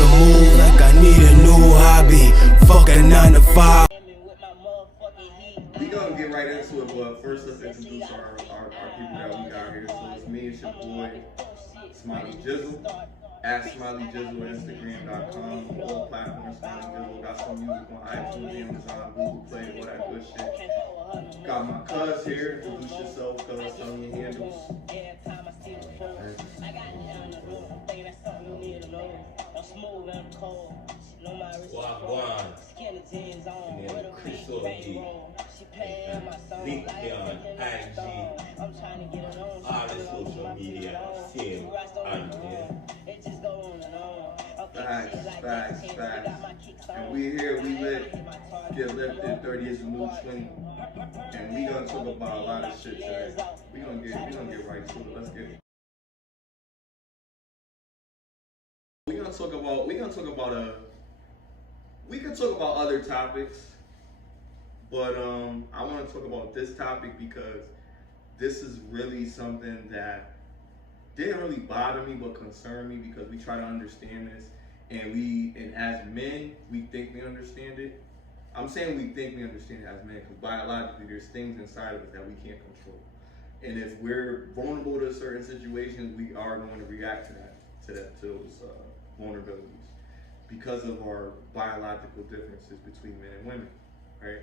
on the move like I need a new hobby. Fuck a 9 to 5. We gonna get right into it, but first let's introduce our people that we got here. So it's me, it's your boy, Smiley Jizzle. At Smiley Jizzle on Instagram.com, all platforms, Smiley Jizzle. Got some music on iTunes, Amazon, Google Play, all that good shit. Got my cuz here. Introduce yourself, cuz. Tell me your handles. Wagwan, crisxmasod, LinkedIn, IG, all the social media, same, and Facts. And we here, we lit. Get lifted, 30 is the new 20. And we gonna talk about a lot of shit today. We gonna get right to it. Let's get it. We can talk about other topics, but I want to talk about this topic because this is really something that didn't really bother me but concerned me, because we try to understand this, and as men we think we understand it. I'm saying we think we understand it as men because biologically there's things inside of us that we can't control, and if we're vulnerable to certain situations, we are going to react to those vulnerabilities because of our biological differences between men and women, right?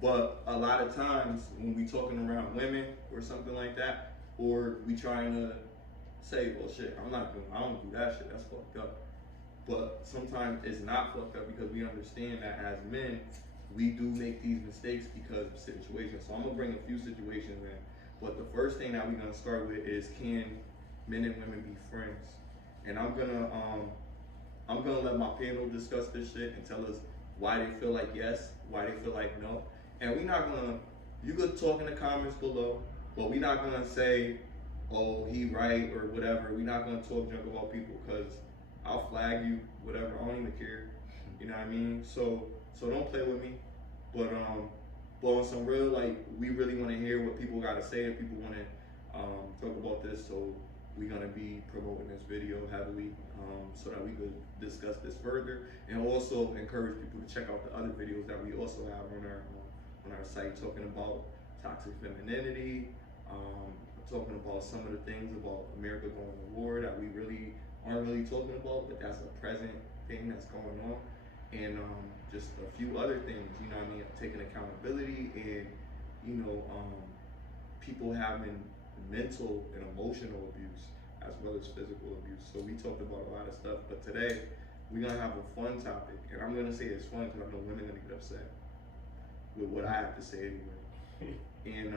But a lot of times when we talking around women or something like that, or we trying to say, well, shit, I don't do that shit, that's fucked up. But sometimes it's not fucked up because we understand that as men, we do make these mistakes because of situations. So I'm gonna bring a few situations in. But the first thing that we're gonna start with is, can men and women be friends? And I'm gonna let my panel discuss this shit and tell us why they feel like yes, why they feel like no. And you could talk in the comments below, but we're not gonna say, oh, he right or whatever. We're not gonna talk junk about people, because I'll flag you, whatever. I don't even care. You know what I mean? So don't play with me. But on some real, like, we really want to hear what people got to say. If people want to talk about this, so we're gonna be promoting this video heavily, so that we could discuss this further, and also encourage people to check out the other videos that we also have on our site, talking about toxic femininity, talking about some of the things about America going to war that we really aren't really talking about, but that's a present thing that's going on, and just a few other things, you know what I mean, taking accountability, and people having mental and emotional abuse as well as physical abuse. So we talked about a lot of stuff, but today we're gonna have a fun topic, and I'm gonna say it's fun because I know women are gonna get upset with what I have to say anyway. And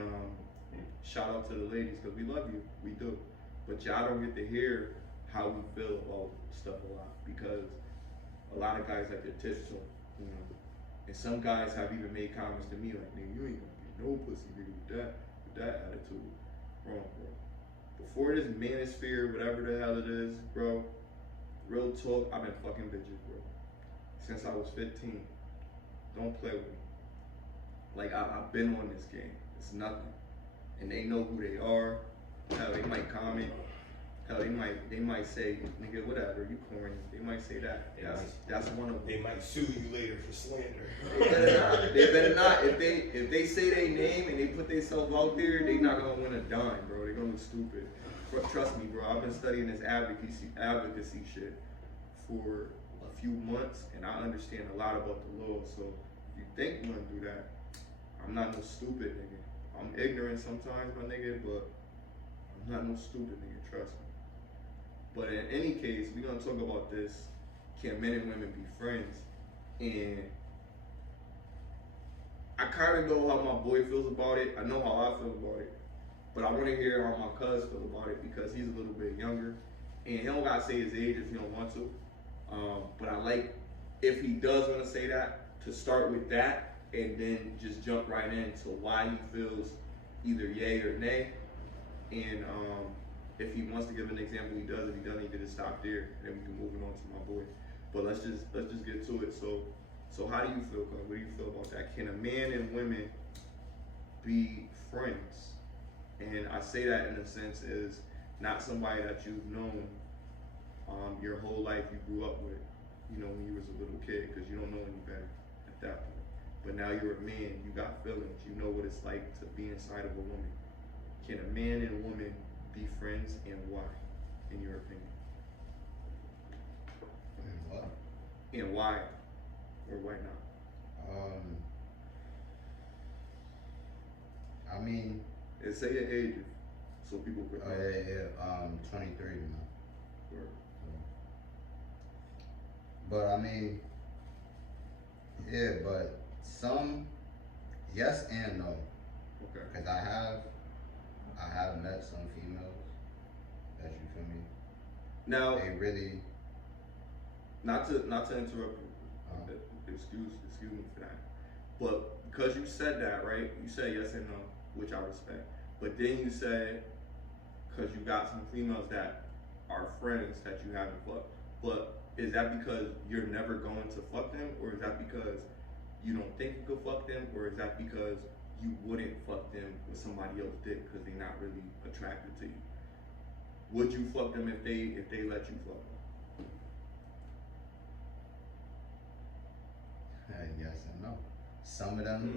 shout out to the ladies, because we love you, we do, but y'all don't get to hear how we feel about stuff a lot, because a lot of guys like their tips on, and some guys have even made comments to me like, nigga, you ain't gonna get no pussy, nigga, with that attitude. Wrong, bro. Before this manosphere, whatever the hell it is, bro, real talk, I've been fucking bitches, bro, since I was 15. Don't play with me. Like, I've been on this game. It's nothing. And they know who they are. Hell, they might comment. Hell, they might say, nigga, whatever, you corny. They might say that. That's one of them. they might sue you later for slander. They better not. If they say their name and they put themselves out there, they not gonna win a dime, bro. They gonna look stupid. But trust me, bro. I've been studying this advocacy shit for a few months, and I understand a lot about the law. So if you think you wanna do that, I'm not no stupid nigga. I'm ignorant sometimes, my nigga, but I'm not no stupid nigga. Trust me. But in any case, we're gonna talk about this. Can men and women be friends? And I kind of know how my boy feels about it. I know how I feel about it. But I want to hear how my cuz feel about it, because he's a little bit younger. And he don't got to say his age if he don't want to. But I like, if he does want to say that, to start with that and then just jump right into why he feels either yay or nay. And if he wants to give an example, he does. If he doesn't, he can just stop there, and then we can move it on to my boy. But let's just get to it. So how do you feel, cuz? What do you feel about that? Can a man and women be friends? And I say that in a sense is not somebody that you've known your whole life, you grew up with, you know, when you was a little kid, because you don't know any better at that point. But now you're a man, you got feelings, you know what it's like to be inside of a woman. Can a man and a woman be friends, and why, in your opinion? And what? And why, or why not? I mean, And say your age, so people could oh know. yeah, 23 now. Or- But I mean, yeah, but some, yes and no. Okay. Cause I have met some females that, you feel me, Now, they really, not to interrupt you. Excuse me for that. But because you said that, right? You said yes and no, which I respect. But then you said, because you got some females that are friends that you haven't fucked. But is that because you're never going to fuck them, or is that because you don't think you could fuck them, or is that because you wouldn't fuck them with somebody else did because they're not really attracted to you? Would you fuck them if they let you fuck them? yes and no. Some of them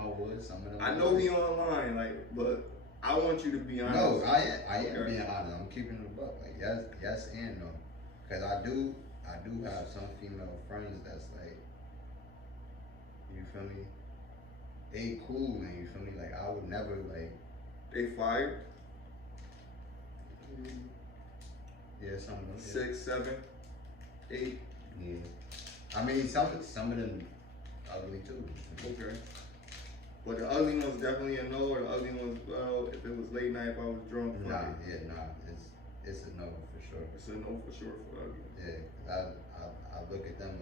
I would, some of them I know we online, like, but I want you to be honest. No, I am Okay. being honest. I'm keeping it a buck. Like yes and no. Cause I do have some female friends that's like, you feel me? They cool, and you feel me? Like I would never like. They fired Yeah, some of them. 6, 7, 8. Yeah. I mean, some of them ugly too. Okay. But the ugly one's definitely a no, or the ugly one's, well, if it was late night, if I was drunk, fuck Nah, it. yeah, nah. It's a no for sure. It's a no for sure for ugly. Yeah, I look at them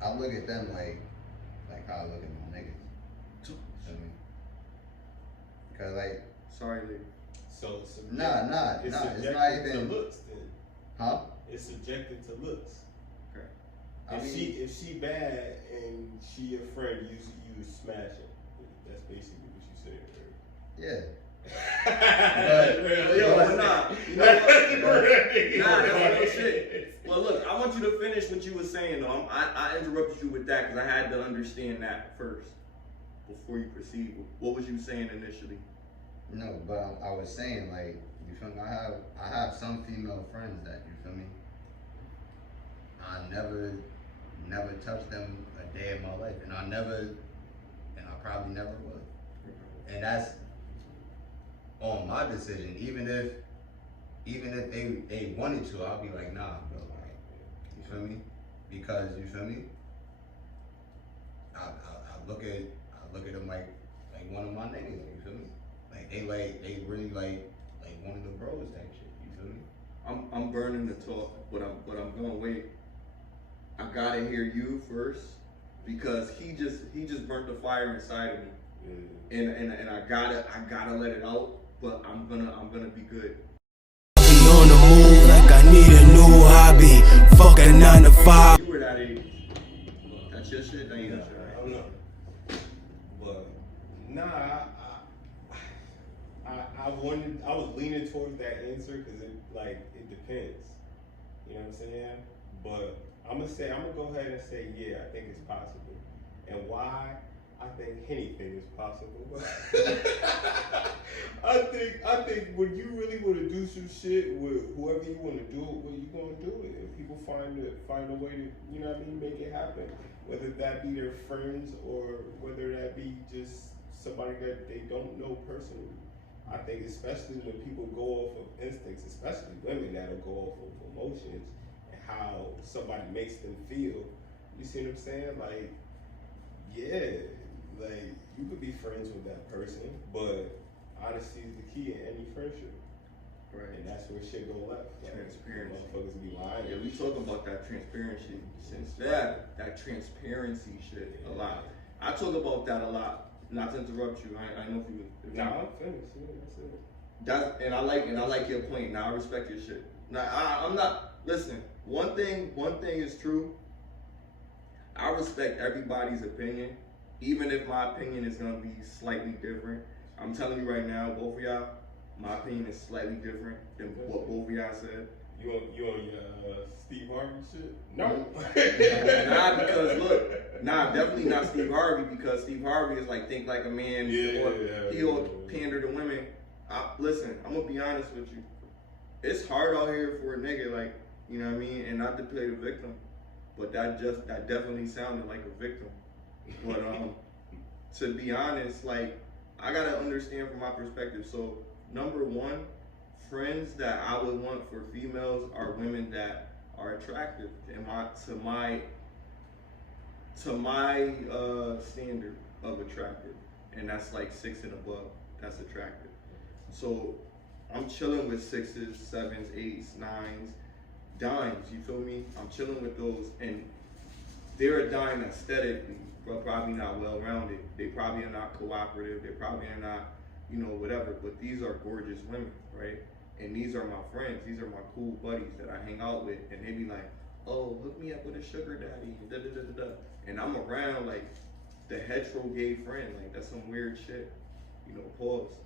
I look at them like how I look at my niggas. Feel me? Cause like, Sorry, lady. So nah, it's it's subjective not even. to looks then. Huh? It's subjective to looks. Okay. I mean, If she bad and she your friend, you smash it. That's basically what you said. yeah. But Yo, but- nah. You know what? Nah, that's no shit. Well, look, I want you to finish what you were saying, though. I interrupted you with that because I had to understand that first before you proceed. What was you saying initially? No, but I was saying, like, you feel me? I have some female friends that, you feel me? I never touched them a day in my life, and I probably never would. And that's on my decision. Even if they wanted to, I'll be like, nah, bro. Like, you feel me? Because, you feel me? I look at them like one of my niggas. You feel me? Like they really like one of the bros type shit. You feel me? I'm burning the talk, but I'm gonna wait. I gotta hear you first because he just burnt the fire inside of me, and I gotta let it out. But I'm gonna be good. Be on the move like I need a new hobby. Fuck a 9 to 5. You were that age. That's your shit. That ain't your shit, I right? don't know. But nah, I was leaning towards that answer because it depends. You know what I'm saying? But I'm gonna go ahead and say yeah, I think it's possible. And why? I think anything is possible. I think when you really want to do some shit with whoever you want to do it with, you gonna do it. If people find a way to, you know what I mean, make it happen. Whether that be their friends or whether that be just somebody that they don't know personally. I think especially when people go off of instincts, especially women that'll go off of emotions and how somebody makes them feel. You see what I'm saying? Like, yeah, like you could be friends with that person, but honesty is the key in any friendship. Right. And that's where shit go left. Like, Transparency. motherfuckers be lying. Yeah, we talking about that transparency since that transparency shit a lot. I talk about that a lot. Not to interrupt you, I know if you. Nah, I'm finished. Yeah, that's it. And I like your point. Now I respect your shit. Now I'm not. Listen, one thing is true. I respect everybody's opinion, even if my opinion is gonna be slightly different. I'm telling you right now, both of y'all, my opinion is slightly different than what both of y'all said. You on your Steve Harvey shit? No. Definitely not Steve Harvey, because Steve Harvey is like think like a man. He'll pander to women. Listen, I'm gonna be honest with you. It's hard out here for a nigga, like, you know what I mean, and not to play the victim, but that definitely sounded like a victim. But to be honest, like, I gotta understand from my perspective. So number one, friends that I would want for females are women that are attractive to my standard of attractive, and that's like 6 and above. That's attractive. So I'm chilling with 6s, 7s, 8s, 9s, dimes. You feel me? I'm chilling with those, and they're a dime aesthetically, but probably not well rounded. They probably are not cooperative. They probably are not, you know, whatever. But these are gorgeous women, right? And these are my friends. These are my cool buddies that I hang out with, and they be like, "Oh, hook me up with a sugar daddy," da da da da da. And I'm around like the hetero gay friend. Like, that's some weird shit, you know. Pause.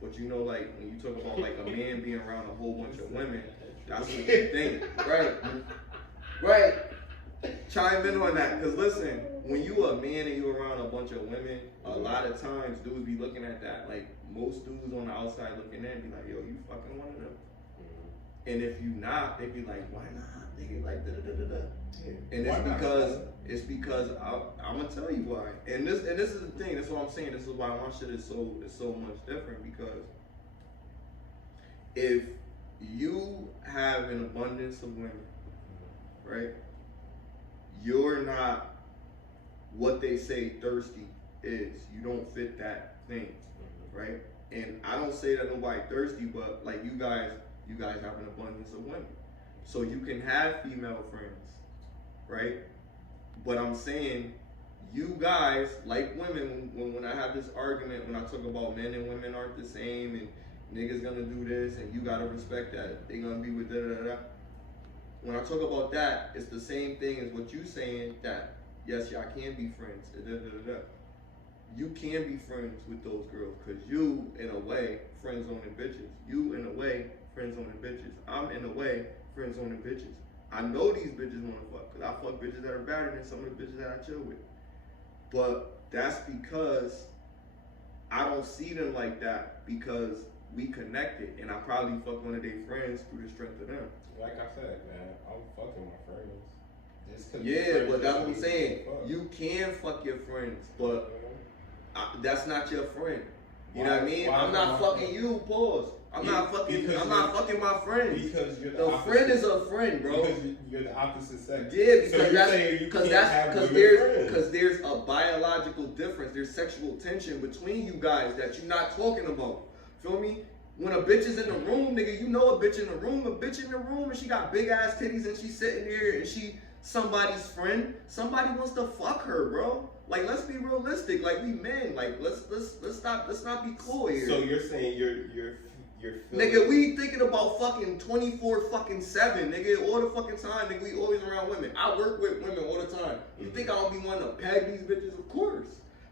But you know, like, when you talk about like a man being around a whole bunch of women, that's what you think, right? Right. Chime in on that, because listen, when you a man and you around a bunch of women, a lot of times dudes be looking at that. Like, most dudes on the outside looking in be like, "Yo, you fucking one of them." And if you not, they be like, "Why not, nigga?" Like, da da da da da. And it's because I'm gonna tell you why. And this is the thing. That's what I'm saying. This is why my shit is so much different. Because if you have an abundance of women, right? You're not what they say thirsty is. You don't fit that thing, right? And I don't say that nobody thirsty, but like you guys have an abundance of women, so you can have female friends, right? But I'm saying, you guys, like women, when I have this argument, when I talk about men and women aren't the same, and niggas gonna do this, and you gotta respect that they gonna be with da da da da. When I talk about that, it's the same thing as what you saying, that yes, y'all can be friends, da da da da. You can be friends with those girls, because you, in a way, friends zoning bitches. You, in a way, friends zoning bitches. I'm, in a way, friends zoning bitches. I know these bitches want to fuck, because I fuck bitches that are better than some of the bitches that I chill with. But that's because I don't see them like that, because we connected, and I probably fuck one of their friends through the strength of them. Like I said, man, I'm fucking my friends. Yeah, but that's what I'm saying. You can fuck your friends, but that's not your friend. You know what I mean? I'm not fucking you, pause. I'm not fucking my friends. Because you're the friend is a friend, bro. Because you're the opposite sex. Yeah, because there's a biological difference. There's sexual tension between you guys that you're not talking about. Feel me? When a bitch is in the room, nigga, you know a bitch in the room, and she got big ass titties and she's sitting there and she somebody's friend. Somebody wants to fuck her, bro. Like, let's be realistic. Like, we men. Like, let's not be cool here. So you're saying you're nigga, we thinking about fucking 24/7, nigga, all the fucking time, nigga. We always around women. I work with women all the time. You think I don't be wanting to peg these bitches? Of course.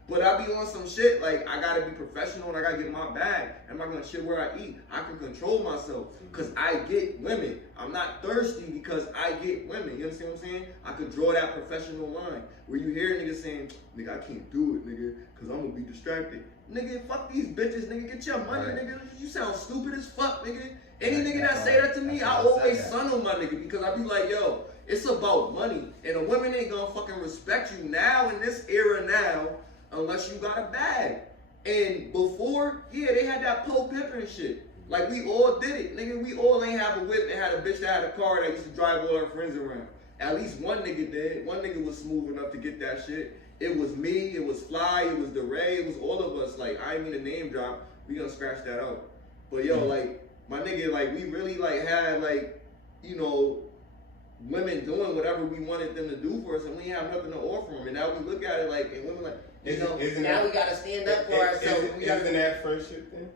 But I be on some shit, like, I gotta be professional and I gotta get my bag. I'm not gonna shit where I eat. I can control myself, because I get women. I'm not thirsty because I get women. You understand what I'm saying? I could draw that professional line where you hear niggas saying, "Nigga, I can't do it, nigga, because I'm gonna be distracted." Nigga, fuck these bitches, nigga. Get your money, nigga. You sound stupid as fuck, nigga. Any nigga that say that to me, I always son on my nigga, because I be like, yo, it's about money. And a woman ain't gonna fucking respect you now in this era now, unless you got a bag. And before, yeah, they had that pole pimping and shit. Like, we all did it, nigga. We all ain't have a whip and had a bitch that had a car that used to drive all our friends around. At least one nigga did. One nigga was smooth enough to get that shit. It was me, it was Fly, it was DeRay, it was all of us. Like, I ain't mean to name drop. We gonna scratch that out. But yo, like, my nigga, like, we really, like, had, like, you know, women doing whatever we wanted them to do for us, and we ain't have nothing to offer them. And now we look at it like, and women like, you know, now we gotta stand up for ourselves. Isn't that friendship then?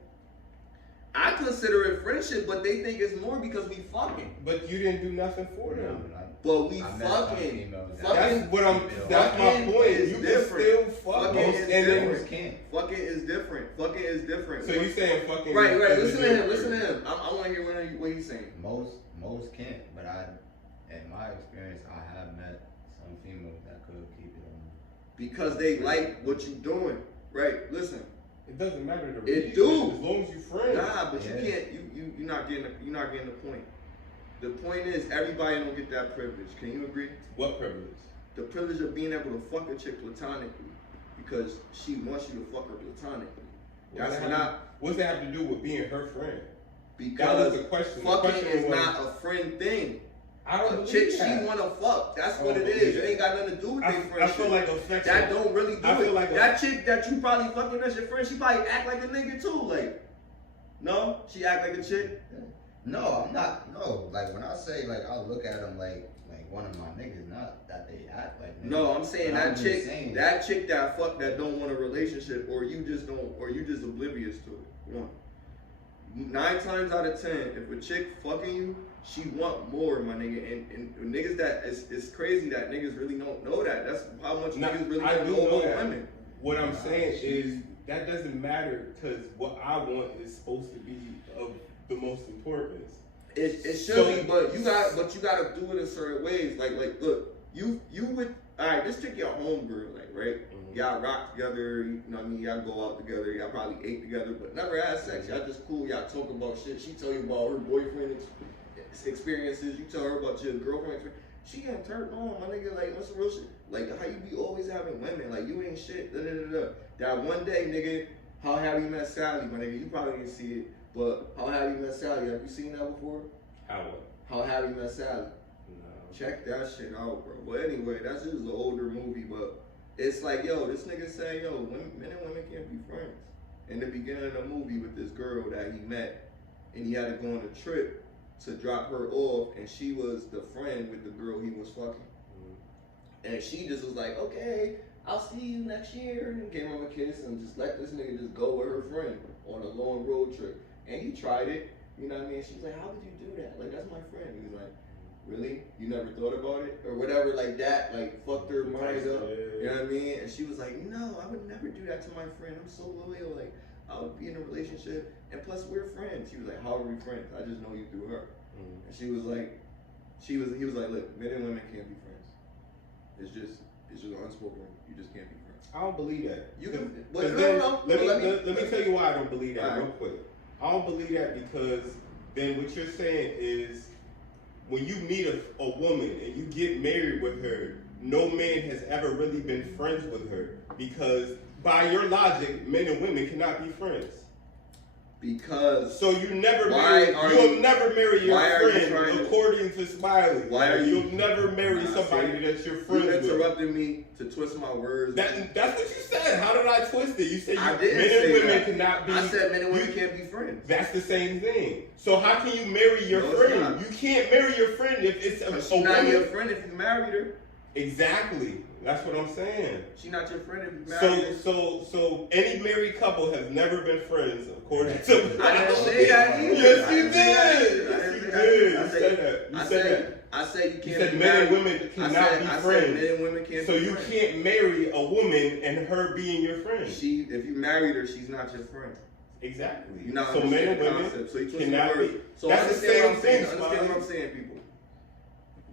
I consider it friendship, but they think it's more because we fucking. But you didn't do nothing for them. But we fucking. That's my point. You can still fuck. Fucking is different. So you saying fucking? Right. Listen to him. I want to hear what he's saying. Most most can't, but in my experience, I have met some females that could keep it on. Because they like what you doing, right? Listen. It doesn't matter the It do. as long as you friends. Nah, but you can't. You're not getting the point. The point is everybody don't get that privilege. Can you agree? What privilege? The privilege of being able to fuck a chick platonically because she wants you to fuck her platonically. What's that have to do with being her friend? Because that was the question. Fucking is not a friend thing. I don't chick that. She wanna fuck. That's what it is. It ain't got nothing to do with their friendship. I feel like affection. That don't really do it. Like that chick that you probably fucking as your friend, she probably act like a nigga too. Like, no, she act like a chick. No, I'm not. No, like when I say like I look at them like one of my niggas, not that they act like niggas. No, I'm saying that chick, that chick that fuck that don't want a relationship, or you just oblivious to it. One. 9 times out of 10, if a chick fucking you, she want more, my nigga. And niggas that it's crazy that niggas really don't know that. That's how much niggas really don't know about women. What I'm saying is that doesn't matter because what I want is supposed to be of the most importance. It should be, but you gotta do it in certain ways. Like look, you would alright, just take your homegirl, like, right? Mm-hmm. Y'all rock together, you know what I mean? Y'all go out together, y'all probably ate together, but never had sex. Y'all just cool, y'all talk about shit. She tell you about her boyfriend experiences, you tell her about your girlfriend experience. She getting turned on, my nigga, like, what's the real shit? Like, how you be always having women, like, you ain't shit, That one day, nigga, How Have You Met Sally, my nigga, you probably didn't see it, but How Have You Met Sally, have you seen that before? How Have You Met Sally? No. Check that shit out, bro. But anyway, that's just an older movie, but it's like, yo, this nigga saying, yo, men and women can't be friends. In the beginning of the movie with this girl that he met, and he had to go on a trip to drop her off, and she was the friend with the girl he was fucking. Mm-hmm. And she just was like, okay, I'll see you next year, and gave him a kiss, and just let this nigga just go with her friend on a long road trip. And he tried it, you know what I mean? She was like, how would you do that? Like, that's my friend. He was like, really? You never thought about it? Or whatever, like that, like, fucked her mind up, you know what I mean? And she was like, no, I would never do that to my friend. I'm so loyal, like, I would be in a relationship, and plus we're friends. She was like, how are we friends? I just know you through her. Mm-hmm. And he was like, look, men and women can't be friends. It's just unspoken. You just can't be friends. I don't believe that. You can, let me tell you why I don't believe that real quick. I don't believe that because then what you're saying is when you meet a woman and you get married with her, no man has ever really been friends with her because by your logic, men and women cannot be friends. Because so you'll never marry your friend according to Smiley. You'll never marry somebody that's your friend. You interrupted me to twist my words. That's what you said. How did I twist it? You said men and women cannot be. I said men and women can't be friends. That's the same thing. So how can you marry your friend? You can't marry your friend if it's a she's not your friend if you married her. Exactly. That's what I'm saying. She's not your friend if you married her. So any married couple has never been friends, according to. I didn't say that either. Yes, you did. Yes, you did. You said that. You said that. I said you can't. You said men and women cannot be friends. Men and women can't. So you can't marry a woman and her being your friend. If you married her, she's not your friend. Exactly. You're not so men and women cannot be. So that's the same thing. Understand what I'm saying, people.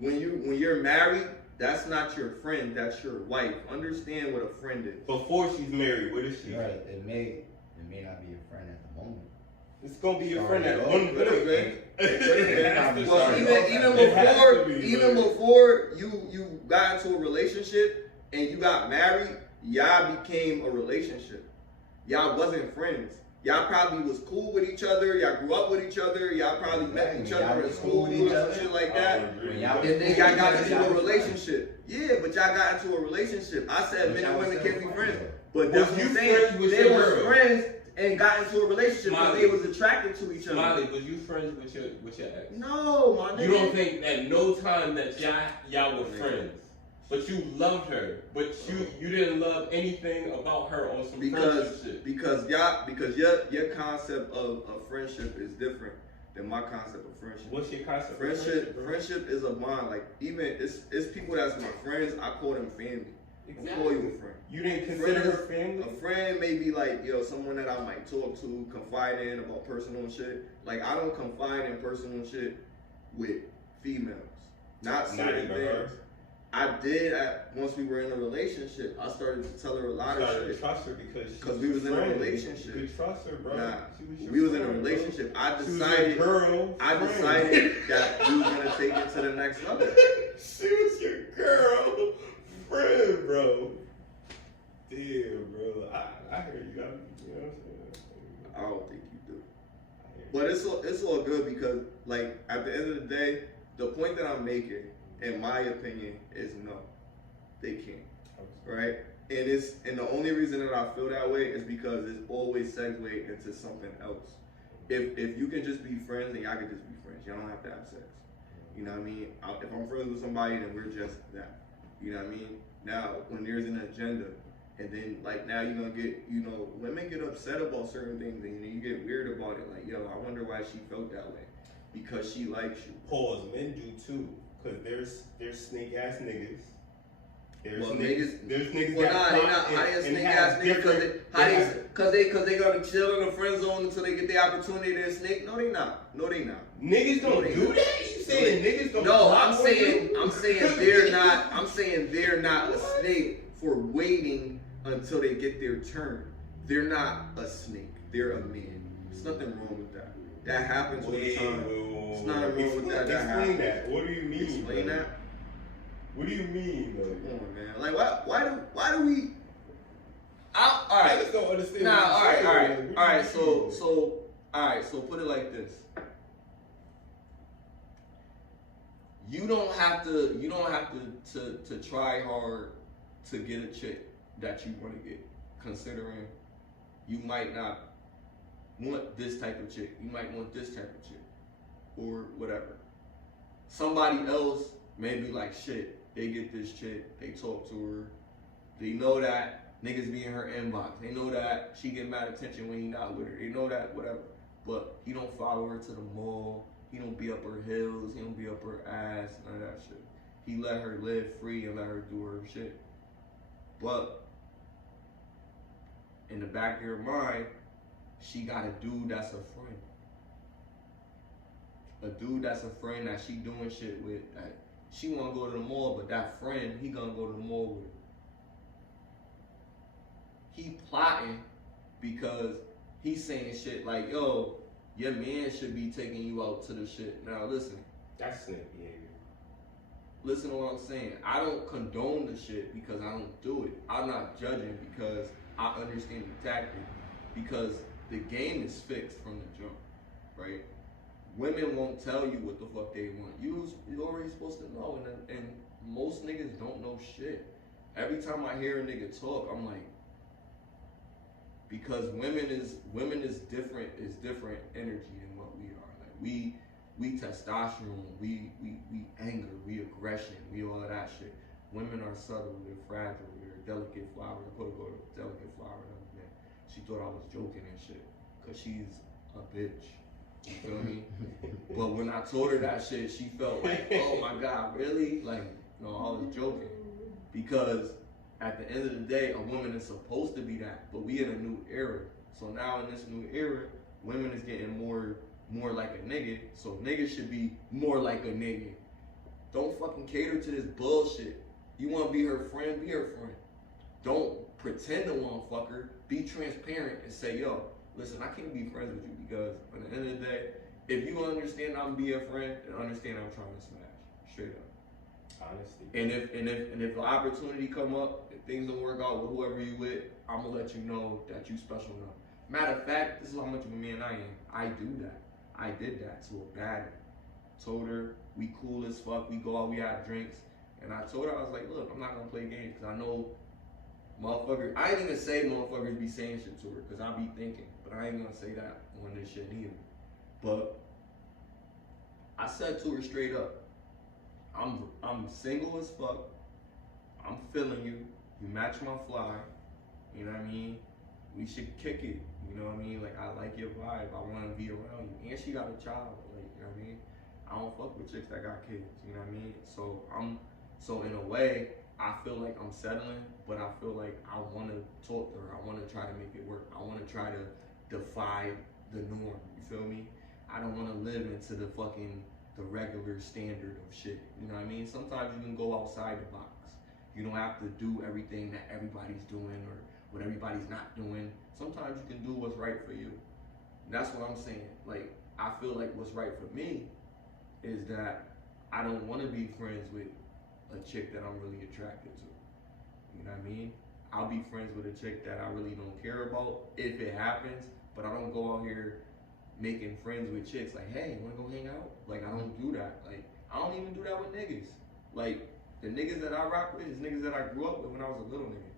When you're married, that's not your friend. That's your wife. Understand what a friend is. Before she's married, what is she? Right. It may not be a friend at the moment. It's gonna be your friend at one point. Well, even before you got into a relationship and you got married, y'all became a relationship. Y'all wasn't friends. Y'all probably was cool with each other. Y'all grew up with each other. Y'all probably met each other in school or some shit like that. And then y'all got into a relationship. Yeah, but y'all got into a relationship. I said men and women can't be friends. But that's what I'm saying. They were friends and got into a relationship because they was attracted to each other. Smiley, was you friends with your ex? No, my nigga. You don't think at no time that y'all were friends? But you loved her, but you didn't love anything about her on some friendship shit. Because your concept of friendship is different than my concept of friendship. What's your concept? Friendship is a bond. Like even it's people that's my friends. I call them family. Exactly. I call you a friend. You didn't consider her family? A friend may be like, someone that I might talk to, confide in about personal shit. Like I don't confide in personal shit with females. Not certain even things. her. I did once we were in a relationship. I started to tell her a lot of Started to shit. trust her because we was in a friend. relationship. You could trust her, bro. Nah, She we was in a friend, bro. relationship. I She was decided. your girl. I friend. decided that we was gonna take it to the next level. She was your girl friend, bro. Damn, bro. I hear you. You know what I'm saying? I don't think you do. I hear you. But it's all good because like at the end of the day, the point that I'm making, in my opinion, is no, they can't. Right? And the only reason that I feel that way is because it's always segued into something else. If you can just be friends, then y'all can just be friends. Y'all don't have to have sex. You know what I mean? If I'm friends with somebody, then we're just that. You know what I mean? Now, when there's an agenda, and then like now you're gonna get, you know, women get upset about certain things, and you get weird about it. Like, yo, I wonder why she felt that way. Because she likes you. Pause. Men do too. Cause there's snake ass niggas. There's Well, niggas. There's niggas. Well, that nah, they pop not. and- How they and snake have ass niggas? different- Cause they gonna chill in the friend zone until they get the opportunity to snake? No, they not. No, they not. Niggas don't No, do that. You saying niggas don't? No, pop I'm on saying you? they're not. I'm saying they're not a snake for waiting until they get their turn. They're not a snake. They're a man. There's nothing wrong with that. That happens all the time. It's not wrong with that. That Explain happens. that. What do you mean? Explain bro? that. What do you mean, though? Come on, man. Like, why do we? All I right. just don't understand. Nah. what All you're right. saying, All right. man. What do All you right. mean? So put it like this. You don't have to try hard to get a chick that you want to get, considering you might not want this type of chick. You might want this type of chick, or whatever. Somebody else may be like, shit, they get this chick, they talk to her, they know that niggas be in her inbox, they know that she get mad attention when he not with her, they know that, whatever. But he don't follow her to the mall, he don't be up her heels, he don't be up her ass, none of that shit. He let her live free and let her do her shit. But in the back of your mind, she got a dude that's a friend. A dude that's a friend that she doing shit with. That she wanna go to the mall, but that friend, he gonna go to the mall with her. He plotting because he's saying shit like, yo, your man should be taking you out to the shit. Now listen. That's snake behavior. Listen to what I'm saying. I don't condone the shit because I don't do it. I'm not judging because I understand the tactic. Because the game is fixed from the jump, right? Women won't tell you what the fuck they want. You're already supposed to know, and most niggas don't know shit. Every time I hear a nigga talk, I'm like, because women is different energy than what we are. Like we testosterone, we anger, we aggression, we all of that shit. Women are subtle, they're fragile, they're a delicate flower. I put a delicate flower in her man. She thought I was joking and shit, cause she's a bitch. You feel me? But when I told her that shit, she felt like, oh my God, really? Like, no, I was joking. Because at the end of the day, a woman is supposed to be that, but we in a new era. So now in this new era, women is getting more like a nigga, so niggas should be more like a nigga. Don't fucking cater to this bullshit. You wanna be her friend, be her friend. Don't pretend to wanna fuck her. Be transparent and say, yo, listen, I can't be friends with you because at the end of the day, if you understand I'm be a friend, then understand I'm trying to smash. Straight up. Honesty. And if the opportunity come up, if things don't work out with whoever you with, I'm gonna let you know that you special enough. Matter of fact, this is how much of a man I am. I do that. I did that to a baddie. Told her we cool as fuck, we go out, we have drinks. And I told her, I was like, look, I'm not gonna play games because I know motherfuckers, I ain't even say motherfuckers be saying shit to her because I be thinking, but I ain't gonna say that on this shit either. But I said to her straight up, I'm single as fuck, I'm feeling you, you match my fly, you know what I mean? We should kick it, you know what I mean? Like, I like your vibe, I wanna be around you. And she got a child, like, you know what I mean? I don't fuck with chicks that got kids, you know what I mean? So in a way, I feel like I'm settling, but I feel like I wanna talk to her, I wanna try to make it work, I wanna try to defy the norm, you feel me? I don't wanna live into the fucking the regular standard of shit. You know what I mean? Sometimes you can go outside the box. You don't have to do everything that everybody's doing or what everybody's not doing. Sometimes you can do what's right for you. And that's what I'm saying. Like, I feel like what's right for me is that I don't want to be friends with a chick that I'm really attracted to. You know what I mean? I'll be friends with a chick that I really don't care about if it happens, but I don't go out here making friends with chicks like, hey, wanna go hang out? Like, I don't do that. Like, I don't even do that with niggas. Like, the niggas that I rock with is niggas that I grew up with when I was a little nigga.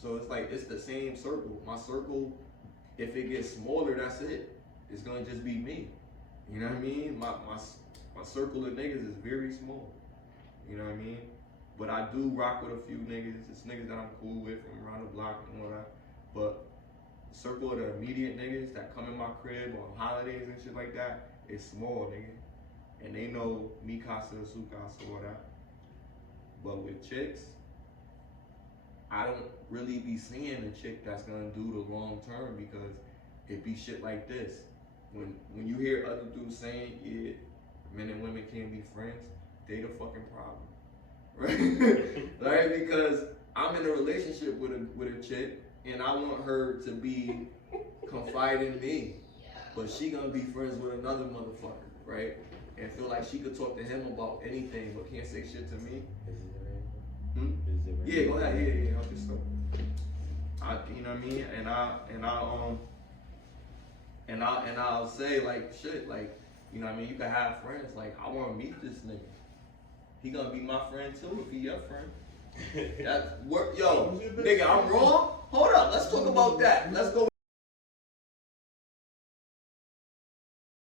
So it's like, it's the same circle. My circle, if it gets smaller, that's it. It's gonna just be me. You know what I mean? My circle of niggas is very small. You know what I mean? But I do rock with a few niggas. It's niggas that I'm cool with from around the block and all that. But the circle of the immediate niggas that come in my crib on holidays and shit like that is small, nigga. And they know mi casa, su casa, all that. But with chicks, I don't really be seeing a chick that's gonna do the long term because it be shit like this. When you hear other dudes saying, yeah, men and women can't be friends, they the fucking problem. Right? Right? Because I'm in a relationship with a chick and I want her to be confiding in me. But she gonna be friends with another motherfucker, right? And feel like she could talk to him about anything but can't say shit to me. Yeah, go ahead, yeah, I'll just stop. You know what I mean? And I'll say like shit, like, you know what I mean, you can have friends, like I wanna meet this nigga. He gonna be my friend too if he your friend. That's work, yo, nigga, I'm wrong? Hold up, let's talk about that. Let's go.